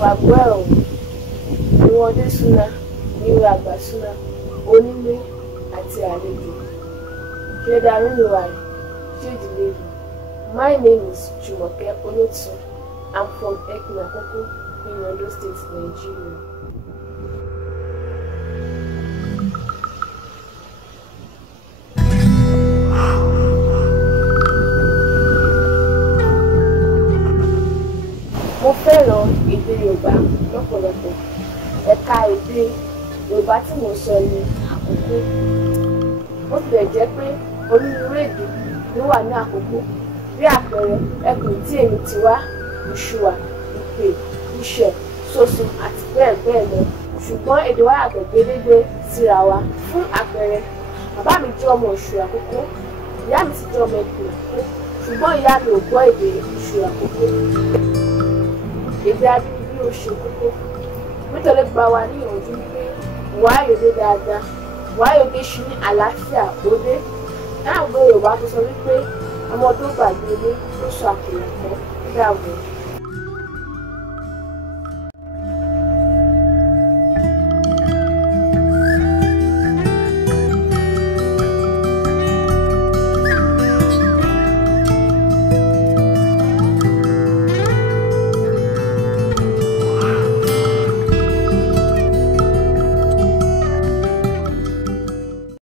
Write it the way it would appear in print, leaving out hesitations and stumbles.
wàgbọ́ ìwọ́dé súná ìwé àgbà súná onílé àti àlejò ṣé darí ló wà ní ṣé ìdílé mi. My name is Jumoke Olotu. I'm from Epinmi-Akoko in Ondo State, Nigeria. Mo fẹ́ràn èdè Yorùbá lọ́pọ̀lọpọ̀. Ẹ̀ka èdè Yorùbá tí mo sọ ní Àkókò. Ó tilẹ̀ jẹ́ pé onírúurú èdè ló wà ní Àkókò. Bí àpẹẹrẹ, ẹkùn tí èmi ti wá, Ìṣùwà, Ìpè, Ìṣẹ̀, Sosun àti bẹ́ẹ̀ bẹ́ẹ̀ lọ. Ṣùgbọ́n èdè wa yàtọ̀ gédégbé síra wa. Fún àpẹẹrẹ, bàbá mi jẹ́ ọmọ Ìṣùwà Àkókò, ìyá mi sì jẹ́ ọmọ Epinmi-Akoko. Ṣùgbọ́n ìyá mi ò gbọ́ èdè Ìṣùwà Àkókò. Èdè abínibí ó ṣe kókó. Nítorí gba wa ní ìyànjú wípé wàá yòdé dáadáa, wàá yòdé ṣí ní àlàáfíà òde. Láwọn Yorùbá tó sọ wípé ọmọ tó gbàgbé ilé ló sọ àpòlọpọ̀ dàbọ̀.